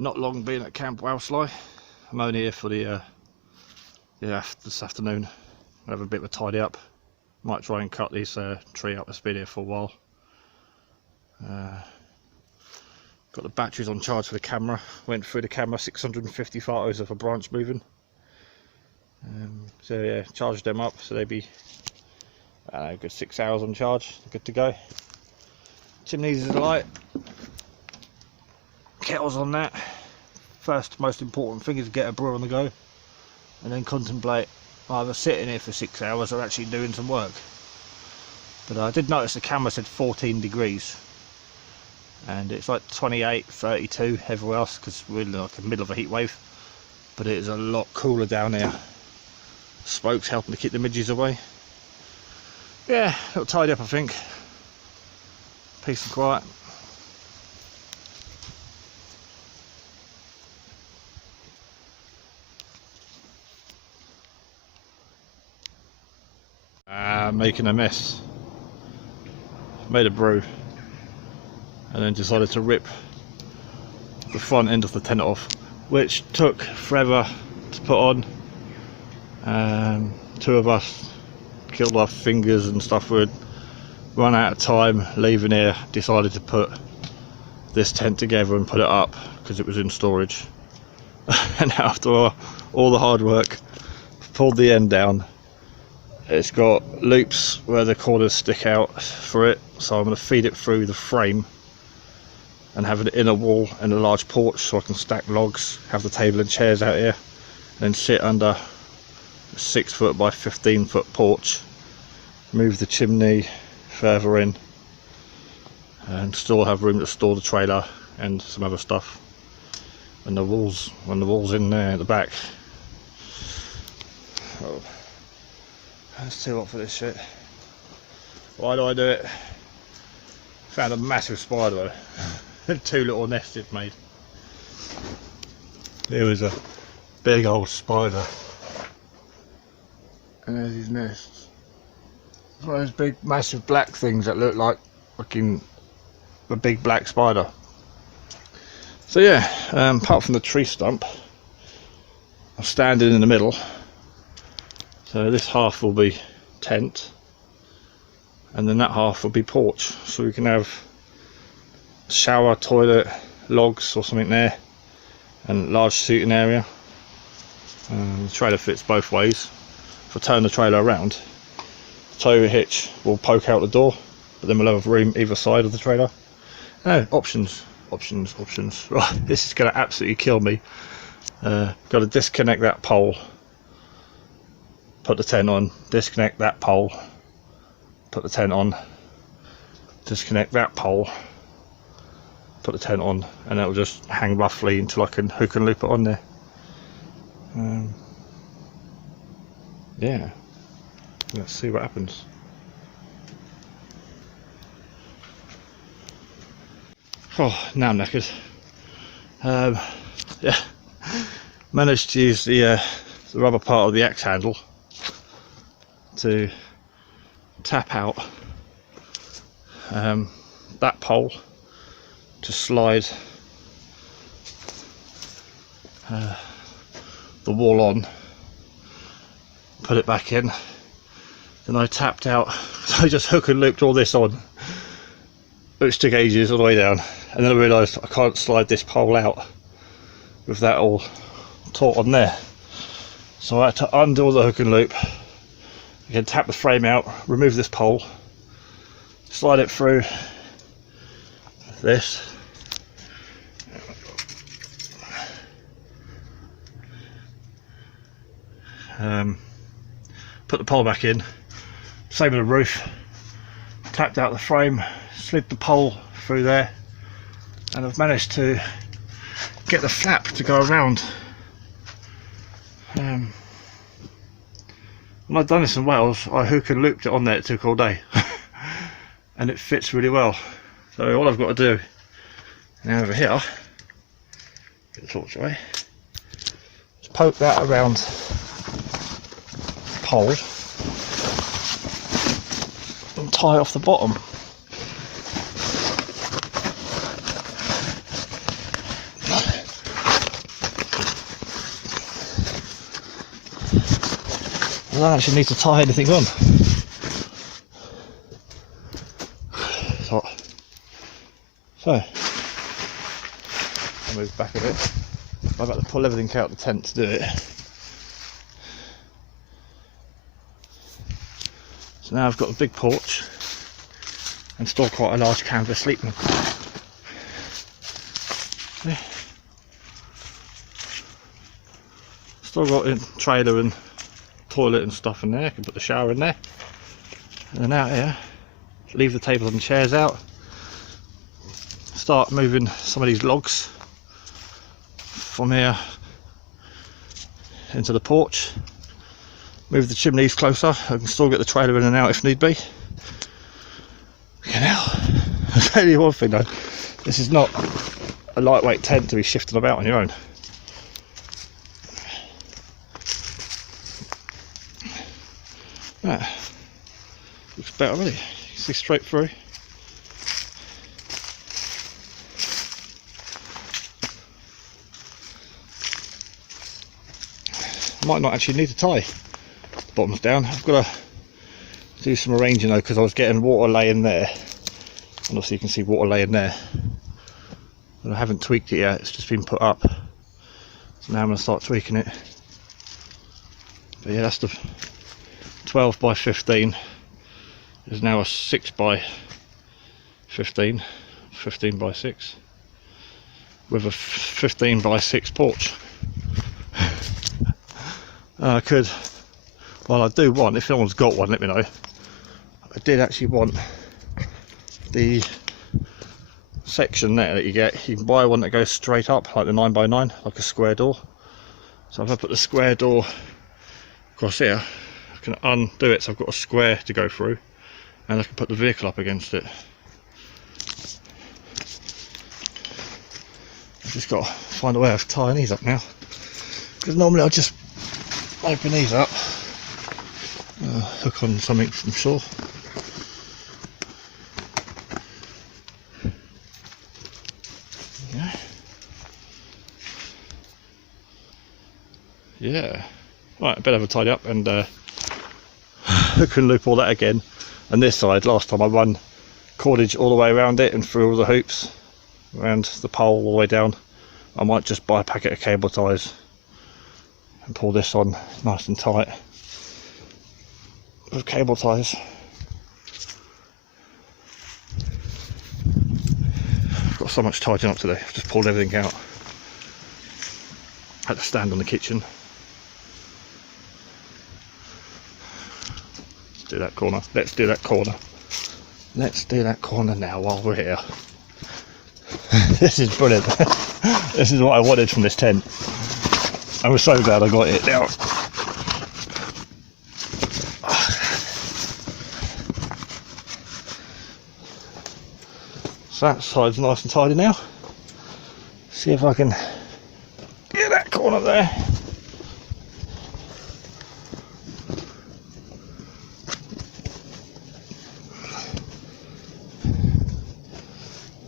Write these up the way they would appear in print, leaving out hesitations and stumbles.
Not long been at Camp Wowsly. I'm only here for the this afternoon. I'll have a bit of a tidy up. Might try and cut this tree up that's been here for a while. Got the batteries on charge for the camera. Went through the camera 650 photos of a branch moving. So yeah, charged them up so they'd be a good 6 hours on charge. They're good to go. Chimneys is alight. Kettle's on that. First most important thing is get a brew on the go, and then contemplate either sitting here for 6 hours or actually doing some work. But I did notice the camera said 14 degrees and it's like 28, 32 everywhere else because we're like in the middle of a heat wave, but it is a lot cooler down here. Smoke's helping to keep the midges away. Yeah, it'll tidy up I think. Peace and quiet. Making a mess. Made a brew and then decided to rip the front end of the tent off, which took forever to put on. Two of us killed our fingers and stuff. We'd run out of time leaving here, decided to put this tent together and put it up because it was in storage. And after all the hard work, pulled the end down. It's got loops where the corners stick out for it, so I'm going to feed it through the frame and have an inner wall and a large porch so I can stack logs, have the table and chairs out here, and then sit under a 6 foot by 15 foot porch, move the chimney further in and still have room to store the trailer and some other stuff, and the walls in there at the back. Oh. It's too hot for this shit. Why do I do it? Found a massive spider and 2 little nests it made. There was a big old spider. And there's his nests. It's one of those big massive black things that look like fucking a big black spider. So yeah, apart from the tree stump, I'm standing in the middle. So this half will be tent and then that half will be porch, so we can have shower, toilet, logs or something there, and large seating area. The trailer fits both ways. If I turn the trailer around, the tow hitch will poke out the door, but then we'll have room either side of the trailer. Options. Right, this is going to absolutely kill me. Got to disconnect that pole, put the tent on, disconnect that pole, put the tent on, disconnect that pole, put the tent on, and it'll just hang roughly until I can hook and loop it on there. Yeah, let's see what happens. Oh, now I'm knackered. Yeah, managed to use the rubber part of the axe handle to tap out that pole to slide the wall on, put it back in. Then I tapped out, so I just hook and looped all this on, which took ages all the way down, and then I realised I can't slide this pole out with that all taut on there, so I had to undo the hook and loop. Again, tap the frame out, remove this pole, slide it through this, put the pole back in, same with the roof, tapped out the frame, slid the pole through there, and I've managed to get the flap to go around. When I'd done this in Wales, I hook and looped it on there. It took all day and it fits really well. So all I've got to do now over here, get the torch away, just poke that around the pole and tie off the bottom. I don't actually need to tie anything on. So I'll move back a bit. I've got to pull everything out the tent to do it. So now I've got a big porch and still quite a large canvas sleeping. Yeah. Still got a trailer and toilet and stuff in there. I can put the shower in there. And then out here, leave the tables and chairs out. Start moving some of these logs from here into the porch. Move the chimneys closer. I can still get the trailer in and out if need be. Okay, now, I'll tell you one thing though, this is not a lightweight tent to be shifting about on your own. That looks better already. You can see straight through. I might not actually need to tie the bottoms down. I've got to do some arranging though, because I was getting water laying there, and also you can see water laying there, and I haven't tweaked it yet. It's just been put up, so now I'm going to start tweaking it. But yeah, that's the 12 by 15 is now a 6 by 15, 15 by 6 with a 15 by 6 porch. I could, well I do want, if anyone's got one let me know. I did actually want the section there that you get. You can buy one that goes straight up like the 9x9, like a square door. So if I put the square door across here, I can undo it so I've got a square to go through, and I can put the vehicle up against it. I've just got to find a way of tying these up now, because normally I'll just open these up, hook on something from shore. Yeah, right, I better have a tidy up and hook and loop all that again. And this side, last time I run cordage all the way around it and through all the hoops around the pole all the way down. I might just buy a packet of cable ties and pull this on nice and tight with cable ties. I've got so much tidying up today. I've just pulled everything out. Had to stand on the kitchen. Do that corner. Let's do that corner. Let's do that corner now while we're here. This is brilliant. This is what I wanted from this tent. I was so glad I got it now. So that side's nice and tidy now. See if I can get that corner there.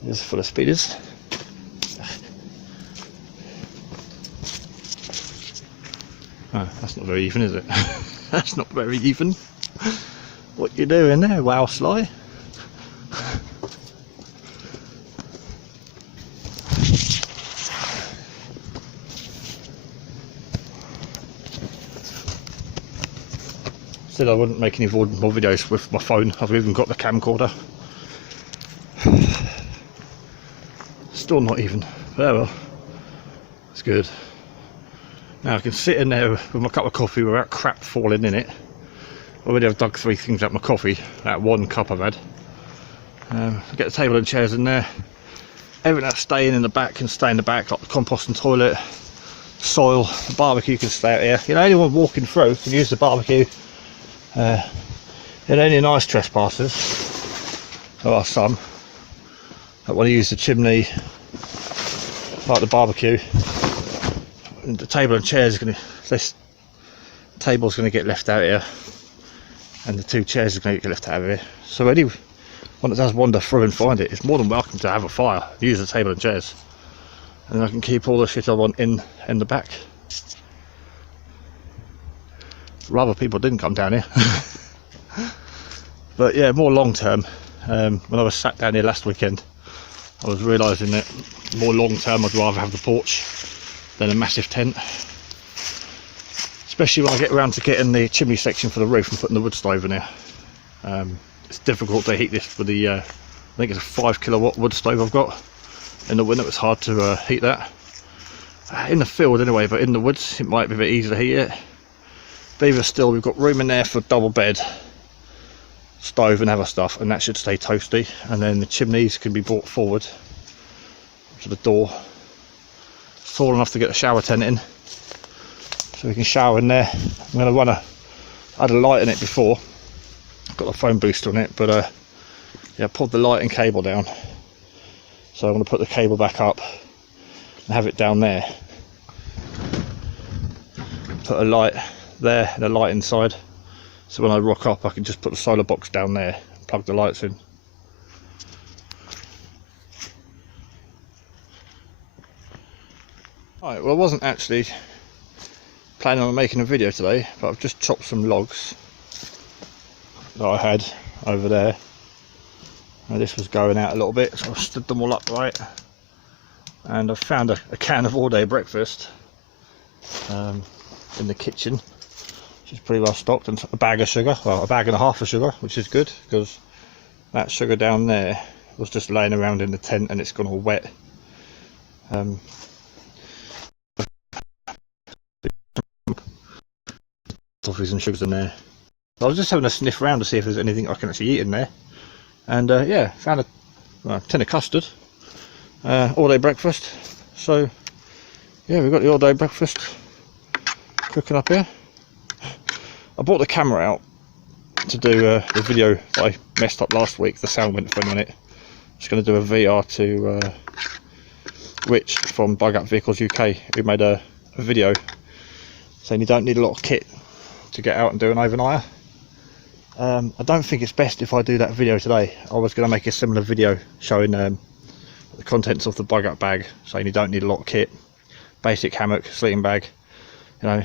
Here's full of speeders. Oh, that's not very even, is it? That's not very even. What you doing there, wow Sly? Said I wouldn't make any more videos with my phone. I've even got the camcorder. Still not even. There well. It's good. Now I can sit in there with my cup of coffee without crap falling in it. Already I've dug 3 things out of my coffee, that 1 cup I've had. Get the table and chairs in there. Everything that's staying in the back can stay in the back, like the compost and toilet, soil, the barbecue can stay out here. You know, anyone walking through can use the barbecue. And only nice trespassers, there are some that want to use the chimney, like the barbecue. And the table and chairs are going to, this table's going to get left out here, and the 2 chairs are going to get left out of here. So anyone that does wander through and find it is more than welcome to have a fire, use the table and chairs, and then I can keep all the shit I want in the back. rather people didn't come down here. But yeah, more long term, when I was sat down here last weekend, I was realising that more long term I'd rather have the porch than a massive tent, especially when I get around to getting the chimney section for the roof and putting the wood stove in here. It's difficult to heat this with the I think it's a 5 kilowatt wood stove I've got. In the winter it's hard to heat that in the field anyway, but in the woods it might be a bit easier to heat it. But even still, we've got room in there for double bed, stove and other stuff, and that should stay toasty. And then the chimneys can be brought forward to the door. It's tall enough to get the shower tent in, so we can shower in there. I'm going to run I had a light in it before, got the phone booster on it, but yeah, I pulled the lighting cable down, so I'm going to put the cable back up and have it down there. Put a light there and a light inside, so when I rock up I can just put the solar box down there and plug the lights in. Right, well, I wasn't actually planning on making a video today, but I've just chopped some logs that I had over there. Now this was going out a little bit, so I stood them all upright, and I've found a can of all-day breakfast in the kitchen, which is pretty well stocked, and a bag of sugar, well, a bag and a half of sugar, which is good because that sugar down there was just laying around in the tent and it's gone all wet. Toffees and sugars in there. I was just having a sniff around to see if there's anything I can actually eat in there, and yeah, found a tin of custard, all-day breakfast. So yeah, we've got the all-day breakfast cooking up here. I brought the camera out to do the video that I messed up last week. The sound went for a minute. I'm just going to do a VR to Rich from Bug Up Vehicles UK, who made a video saying you don't need a lot of kit to get out and do an overnighter. I don't think it's best if I do that video today. I was going to make a similar video showing the contents of the Bug Up bag, saying you don't need a lot of kit. Basic hammock, sleeping bag, you know,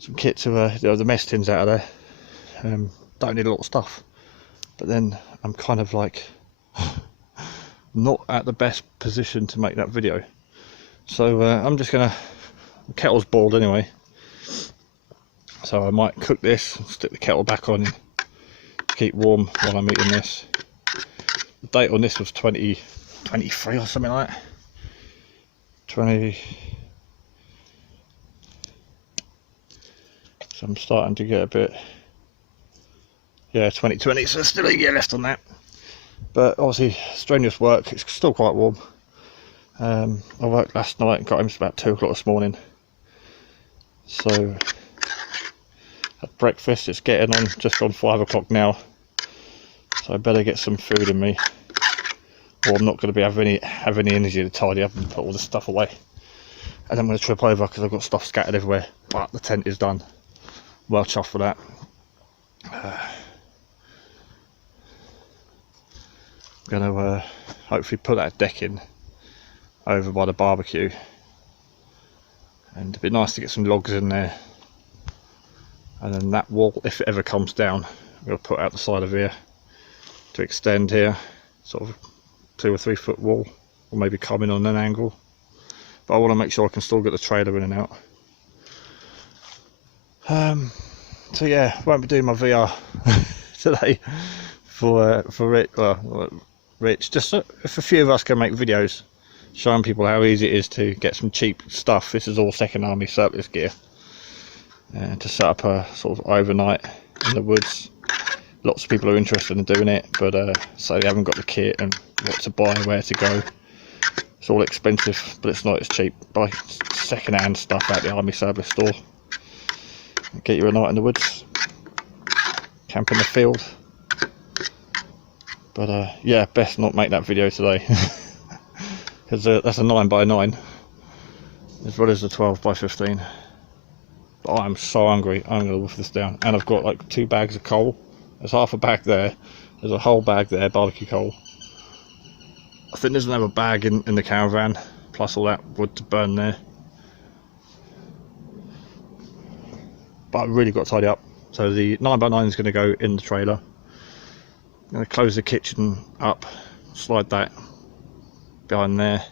some kit to the mess tins out of there. Don't need a lot of stuff. But then I'm kind of like not at the best position to make that video, so I'm just gonna, the kettle's boiled anyway, so I might cook this and stick the kettle back on to keep warm while I'm eating this. The date on this was 2023 or something like that. 20. So I'm starting to get a bit, yeah, 2020, so still a year left on that. But obviously strenuous work, it's still quite warm. I worked last night and got home about 2 o'clock this morning. So had breakfast, it's getting on, just on 5 o'clock now. So I better get some food in me, or I'm not going to be have any energy to tidy up and put all this stuff away. And I'm going to trip over because I've got stuff scattered everywhere. But the tent is done. Well chuffed for that. I'm going to hopefully put that deck in over by the barbecue, and it'd be nice to get some logs in there. And then that wall, if it ever comes down, I'm going to put out the side of here to extend here, sort of 2 or 3 foot wall, or maybe come in on an angle. But I want to make sure I can still get the trailer in and out. So yeah, won't be doing my VR today for Rich. Well, Rich, just so, if a few of us can make videos showing people how easy it is to get some cheap stuff. This is all Second Army surplus gear, to set up a sort of overnight in the woods. Lots of people are interested in doing it, but so they haven't got the kit and what to buy, where to go. It's all expensive, but it's not as cheap. Buy second-hand stuff at the Army surplus store. Get you a night in the woods, camp in the field. But yeah, best not make that video today, because that's a 9x9 as well as a 12x15. But I'm so hungry, I'm going to wolf this down. And I've got like 2 bags of coal. There's half a bag there, there's a whole bag there, barbecue coal. I think there's another bag in the caravan, plus all that wood to burn there. but I've really got to tidy up. So the 9x9 is going to go in the trailer. I'm going to close the kitchen up, slide that behind there.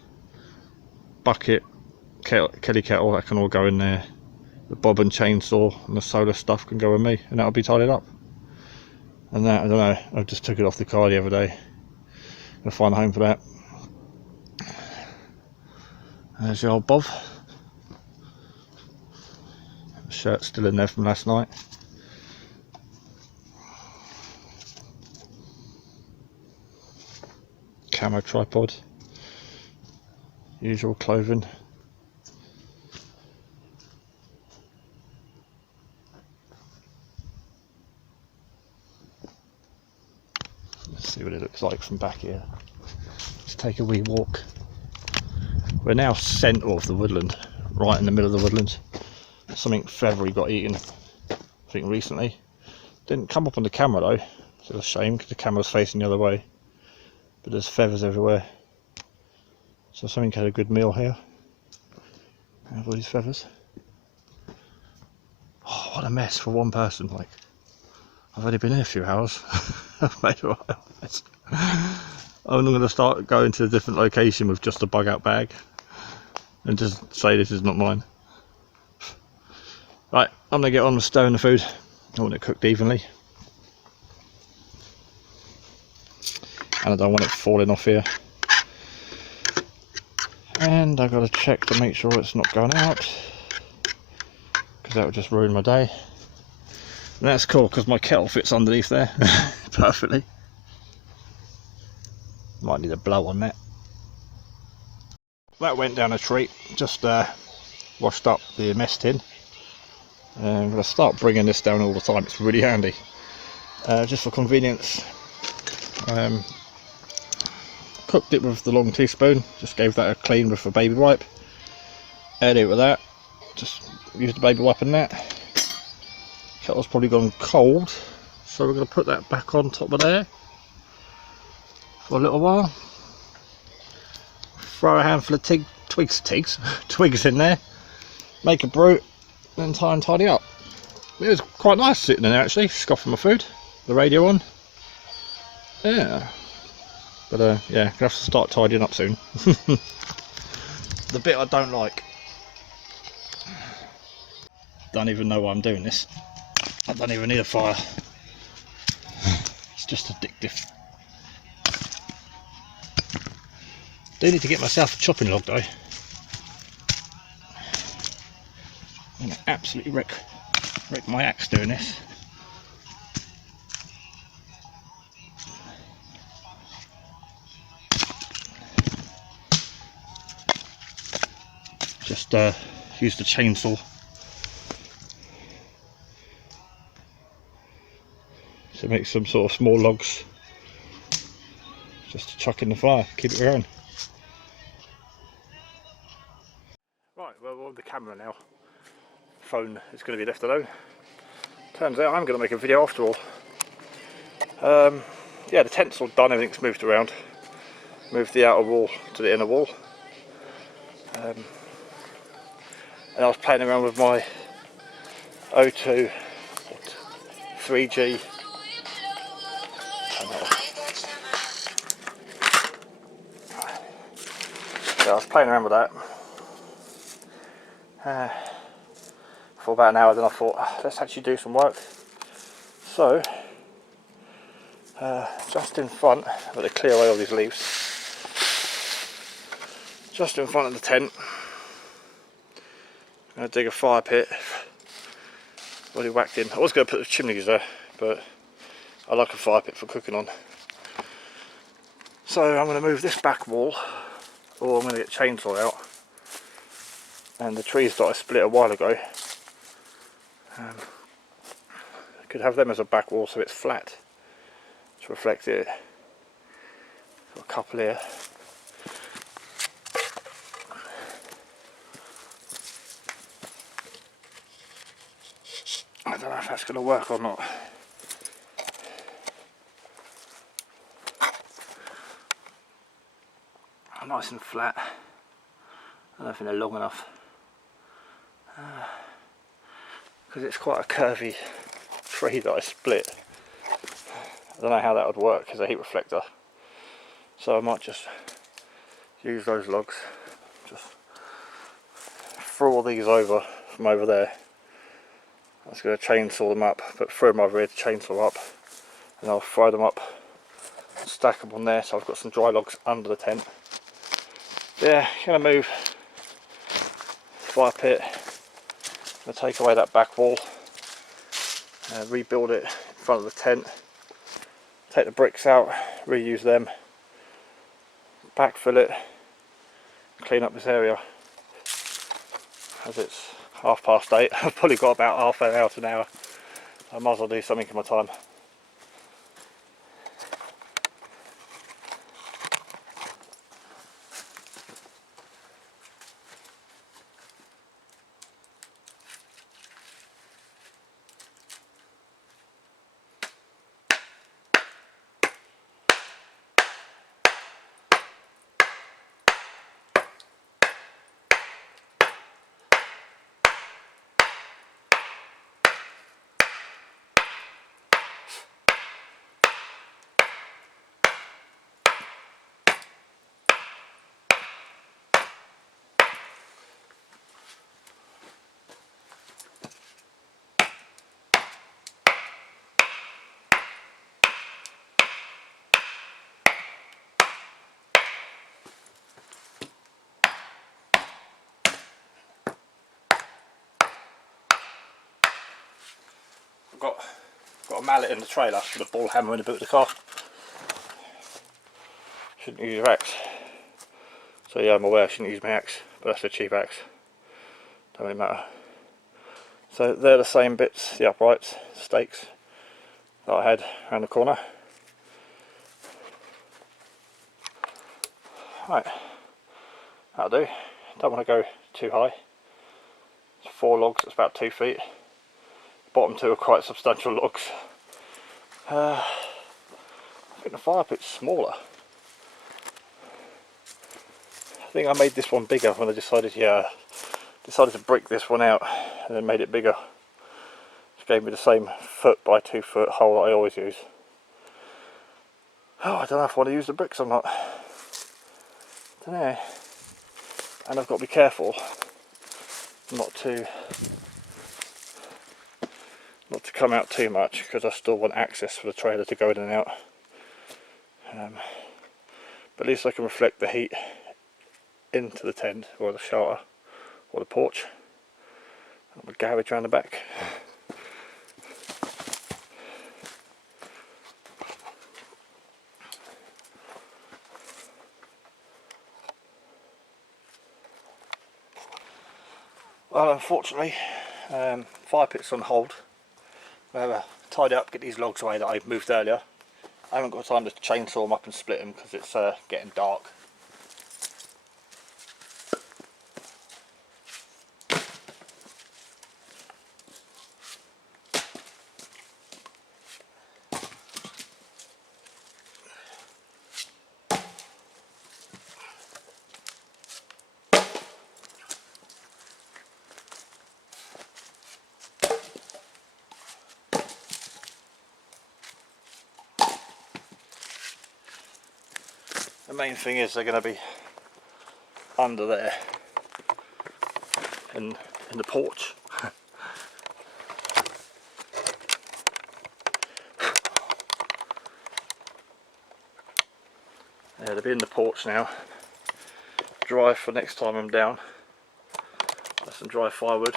Bucket, Kelly kettle, that can all go in there. The bob and chainsaw and the solar stuff can go with me, and that'll be tidied up. And that, I don't know, I just took it off the car the other day. Gonna find a home for that. There's your old Bob. The shirt's still in there from last night. Camo tripod. Usual clothing. Let's see what it looks like from back here. Let's take a wee walk. We're now centre of the woodland, right in the middle of the woodland. Something feathery got eaten, I think recently. Didn't come up on the camera though, so it's a shame because the camera's facing the other way. But there's feathers everywhere. So something had a good meal here. Have all these feathers. Oh, what a mess for one person, like. I've only been here a few hours. I've made a right mess. I'm going to start going to a different location with just a bug out bag and just say this is not mine. Right, I'm going to get on with stirring the food. I want it cooked evenly. And I don't want it falling off here. And I've got to check to make sure it's not going out, because that would just ruin my day. And that's cool because my kettle fits underneath there perfectly. Might need a blow on that. That went down a treat. Just washed up the mess tin. I'm going to start bringing this down all the time. It's really handy. Just for convenience. Cooked it with the long teaspoon. Just gave that a clean with a baby wipe. Aired it with that. Just used the baby wipe in that. Kettle's probably gone cold, so we're going to put that back on top of there for a little while. Throw a handful of twigs in there, make a brew, then try and tidy up. It was quite nice sitting in there actually, scoffing my food, the radio on. Yeah, but yeah, gonna have to start tidying up soon. The bit I don't like, don't even know why I'm doing this. I don't even need a fire. It's just addictive. Do need to get myself a chopping log though. I'm gonna absolutely wreck my axe doing this. Just use the chainsaw. To make some sort of small logs, just to chuck in the fire, keep it going. Right, well, we're on the camera now. Phone is going to be left alone. Turns out I'm going to make a video after all. Yeah, the tent's all done, everything's moved around. Moved the outer wall to the inner wall. And I was playing around with my O2 3G. Yeah, I was playing around with that for about an hour, then I thought, let's actually do some work. So, just in front, I've got to clear away all these leaves, just in front of the tent, I'm going to dig a fire pit, already whacked in. I was going to put the chimneys there, but I like a fire pit for cooking on. So I'm going to move this back wall, or I'm going to get chainsaw out, and the trees that I split a while ago, I could have them as a back wall so it's flat to reflect it. Got a couple here. I don't know if that's going to work or not. Nice and flat. I don't think they're long enough. because it's quite a curvy tree that I split. I don't know how that would work as a heat reflector, so I might just use those logs, just throw all these over from over there. I was going to chainsaw them up, but throw them over here to chainsaw up, and I'll throw them up, stack them on there, so I've got some dry logs under the tent. Yeah, going to move fire pit, going to take away that back wall, rebuild it in front of the tent, take the bricks out, reuse them, backfill it, clean up this area. As it's 8:30, I've probably got about half an hour to an hour. I might as well do something in my time. I've got a mallet in the trailer with a ball hammer in the boot of the car. Shouldn't use your axe. So yeah, I'm aware I shouldn't use my axe, but that's a cheap axe. Don't really matter. So they're the same bits, the uprights, stakes that I had around the corner. Right, that'll do. Don't want to go too high. It's 4 logs, it's about 2 feet. Bottom 2 are quite substantial logs. I think the fire pit's smaller. I think I made this one bigger when I decided to brick this one out and then made it bigger. Which gave me the same 1 by 2 foot hole that I always use. Oh, I don't know if I want to use the bricks or not. I don't know. And I've got to be careful not to come out too much, because I still want access for the trailer to go in and out. But at least I can reflect the heat into the tent or the shelter or the porch. And my garage around the back. Well, unfortunately, fire pit's on hold. I tied up, get these logs away that I moved earlier. I haven't got time to chainsaw them up and split them because it's getting dark. The main thing is they're going to be under there in the porch. Yeah, they'll be in the porch now. Dry for next time I'm down. That's some dry firewood.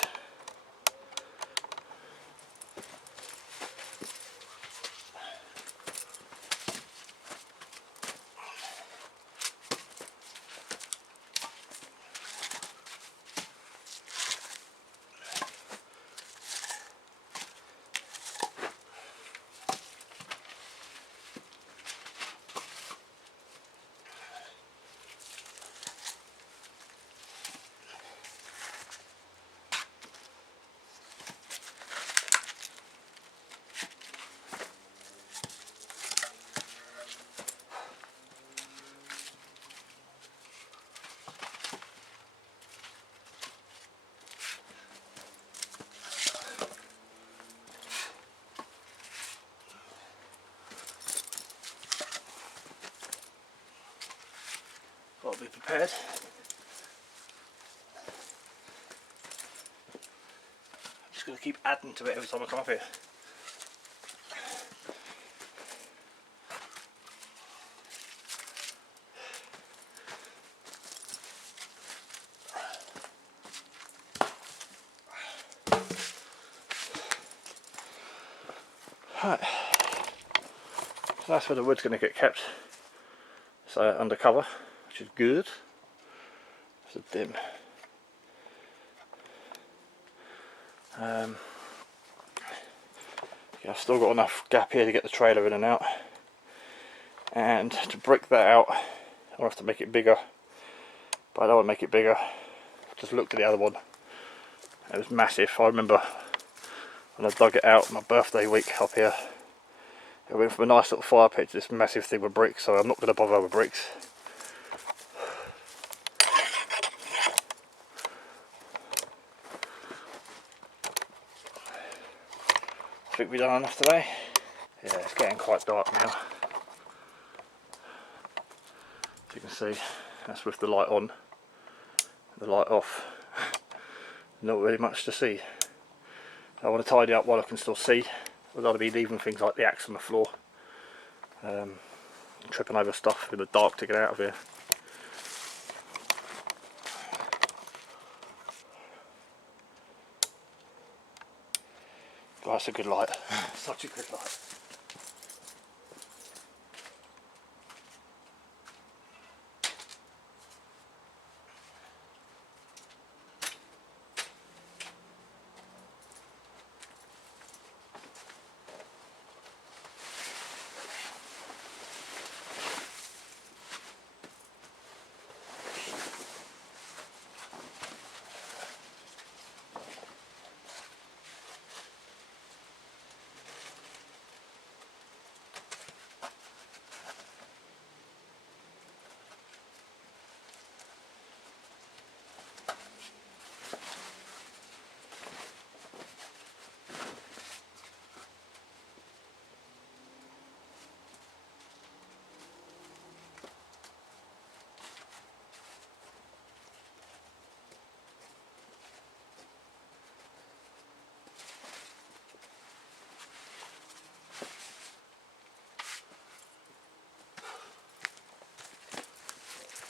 prepared. I'm just going to keep adding to it every time I come up here. Right, so that's where the wood's going to get kept, so under cover, which is good. It's a dim. Yeah, I've still got enough gap here to get the trailer in and out, and to brick that out I'll have to make it bigger, but I don't want to make it bigger. Just looked at the other one, it was massive. I remember when I dug it out my birthday week up here, it went from a nice little fire pit to this massive thing with bricks, so I'm not going to bother with bricks. I think we've done enough today. Yeah, it's getting quite dark now. As you can see, that's with the light on, the light off. Not really much to see. I want to tidy up while I can still see. I'd rather be leaving things like the axe on the floor, tripping over stuff in the dark to get out of here. Oh, that's a good light. Such a good light.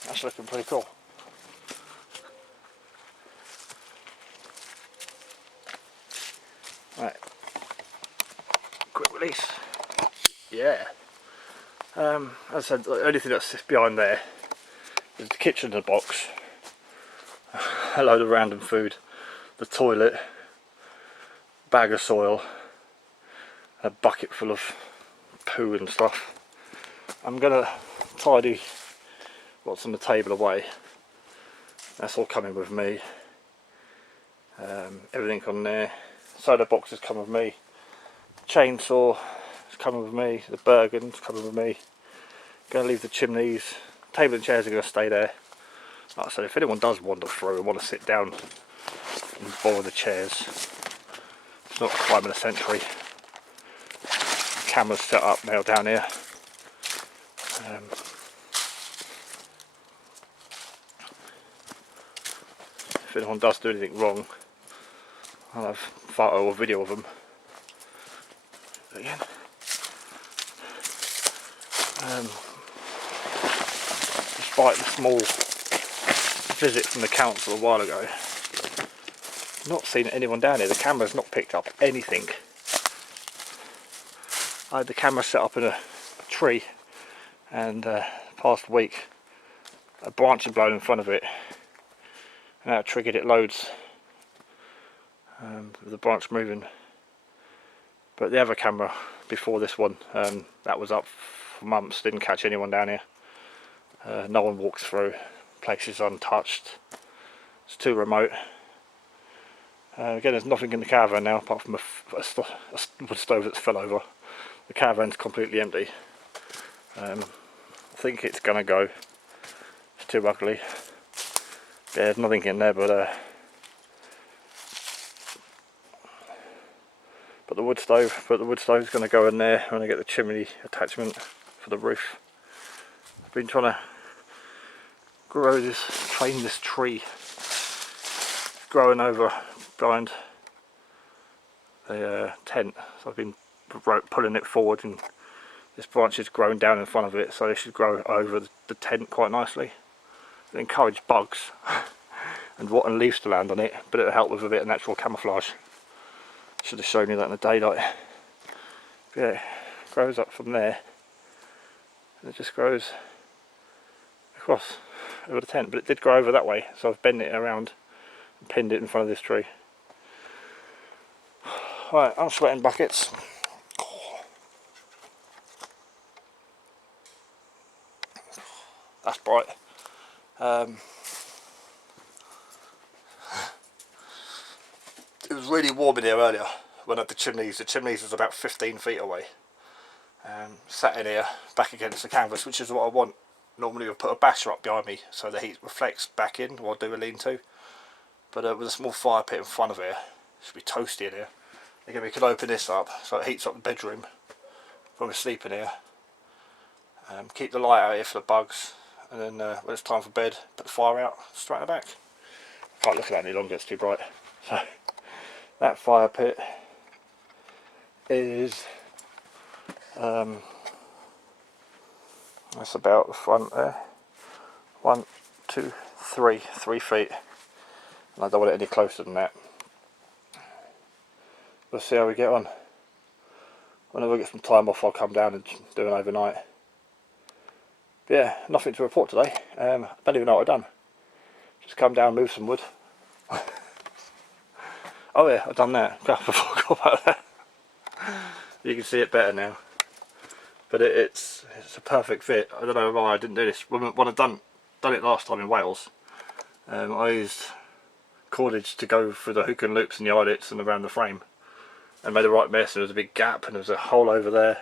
That's looking pretty cool. Right, quick release. Yeah. As I said, the only thing that's behind there is the kitchen in a box, a load of random food, the toilet, bag of soil, a bucket full of poo and stuff. I'm gonna tidy what's on the table away. That's all coming with me. Everything on there. Soda boxes come with me. Chainsaw is coming with me. The Bergen's coming with me. Gonna leave the chimneys. Table and chairs are gonna stay there. Like I said, if anyone does wander through and want to sit down and borrow the chairs, it's not climbing a century. Cameras set up now down here. If anyone does do anything wrong, I'll have photo or video of them. Again. Despite the small visit from the council a while ago, not seen anyone down here. The camera's not picked up anything. I had the camera set up in a tree, and past week a branch had blown in front of it, and that triggered it loads with the branch moving. But the other camera before this one, that was up for months, didn't catch anyone down here. No one walks through, place is untouched, it's too remote. Again, there's nothing in the caravan now apart from a wood stove that's fell over. The caravan's completely empty. I think it's gonna go. It's too ugly. Yeah, there's nothing in there but the wood stove. But the wood stove's gonna go in there when I get the chimney attachment for the roof. I've been trying to train this tree growing over behind the tent. So I've been pulling it forward, and this branch is growing down in front of it, so they should grow over the tent quite nicely. It encourage bugs and rotten leaves to land on it, but it'll help with a bit of natural camouflage. Should have shown you that in the daylight. But yeah, it grows up from there, and it just grows across over the tent, but it did grow over that way, so I've bent it around and pinned it in front of this tree. Right, I'm sweating buckets. That's bright. It was really warm in here earlier when I had the chimneys. The chimneys was about 15 feet away. Sat in here back against the canvas, which is what I want. Normally I'll put a basher up behind me so the heat reflects back in, or do a lean-to. But with a small fire pit in front of here, it should be toasty in here. Again, we could open this up so it heats up the bedroom when we're sleeping here. Keep the light out here for the bugs, and then when it's time for bed, put the fire out straight in the back. Can't look at that any longer, it's too bright. So that fire pit is that's about the front there. 1, 2, 3 feet, and I don't want it any closer than that. We'll see how we get on. Whenever I get some time off, I'll come down and do an overnight. But yeah, nothing to report today. I don't even know what I've done. Just come down, move some wood. Oh yeah, I've done that. I forgot about that. You can see it better now. But it's a perfect fit. I don't know why I didn't do this. When I done it last time in Wales, I used cordage to go through the hook and loops and the eyelets and around the frame, and made a right mess. There was a big gap and there was a hole over there,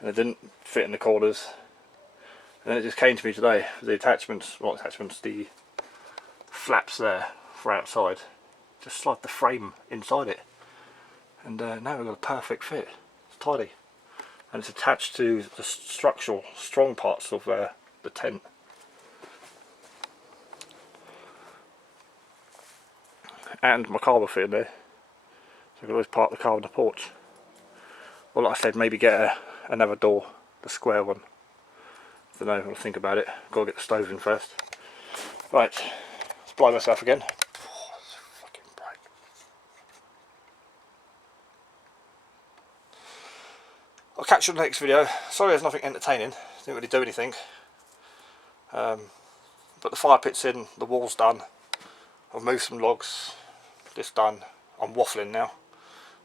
and it didn't fit in the corners. And then it just came to me today, the attachments, not attachments, the flaps there for outside, just slide the frame inside it, and now we've got a perfect fit. It's tidy, and it's attached to the structural strong parts of the tent. And my car will fit in there, so I can always park the car on the porch. Well, like I said, maybe get another door, the square one. I don't know, I'll think about it. Gotta get the stove in first. Right, let's blind myself again. Oh, it's fucking bright. I'll catch you in the next video. Sorry there's nothing entertaining, didn't really do anything. But the fire pit's in, the wall's done. I've moved some logs, this done. I'm waffling now.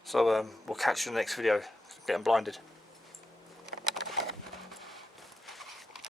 So we'll catch you in the next video. I'm getting blinded.